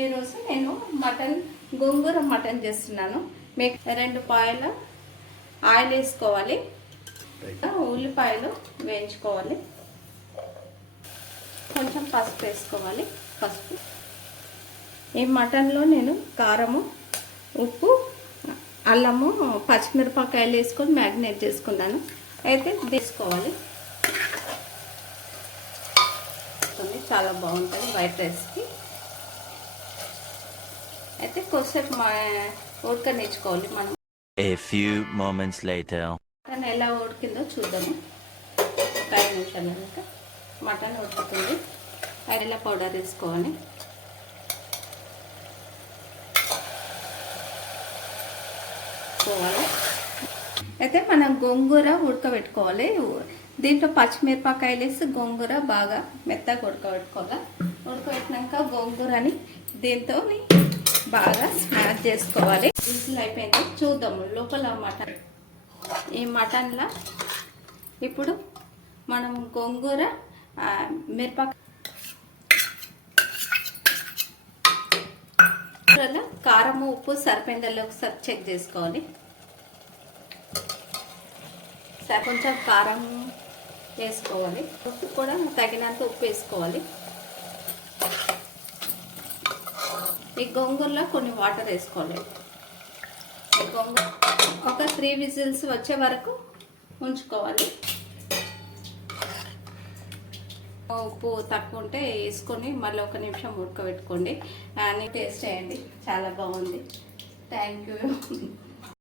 ఈరోజు నేను గోంగూర మటన్ చేస్తున్నాను. మీకు 2 పాయల ఆయిల్ వేసుకోవాలి, ఉల్లిపాయలు వేయించుకోవాలి, కొంచెం పసుపు వేసుకోవాలి. ఈ మటన్లో నేను కారము, ఉప్పు, అల్లము, పచ్చిమిరపకాయలు వేసుకొని మ్యారినేట్ చేసుకున్నాను. అయితే తీసుకోవాలి, చాలా బాగుంటుంది వైట్ రైస్కి. అయితే కొద్దిసేపు ఉడకనిచ్చుకోవాలి మనం. A few moments later. Mutton ఎలా ఉడికిందో చూద్దాము. 5 నిమిషాలు ఇంకా మటన్ ఉడుకుతుంది. ఇలా పౌడర్ వేసుకోవాలి. అయితే మనం గోంగూర ఉడకబెట్టుకోవాలి. దీంట్లో పచ్చిమిరపకాయలు వేసి గోంగూర బాగా మెత్తగా ఉడకబెట్టుకోవాలి. ఉడకబెట్టినాక గోంగూరని దీంతో బాగా స్మాష్ చేసుకోవాలి. విజిల్ అయిపోయింది, చూద్దాము లోపల మటన్. ఈ మటన్లో ఇప్పుడు మనం గోంగూర, మిరపకాయ, కారము, ఉప్పు సరిపోయిందో ఒకసారి చెక్ చేసుకోవాలి. కొంచెం కారం వేసుకోవాలి, ఉప్పు కూడా తగినంత ఉప్పు వేసుకోవాలి. ఈ గోంగూరలో కొన్ని వాటర్ వేసుకోవాలి. గోంగూర ఒక 3 విజిల్స్ వచ్చే వరకు ఉంచుకోవాలి. ఉప్పు తక్కువ ఉంటే వేసుకొని మళ్ళీ 1 నిమిషం ఉడకబెట్టుకోండి. అన్నీ టేస్ట్ చేయండి, చాలా బాగుంది. Thank you.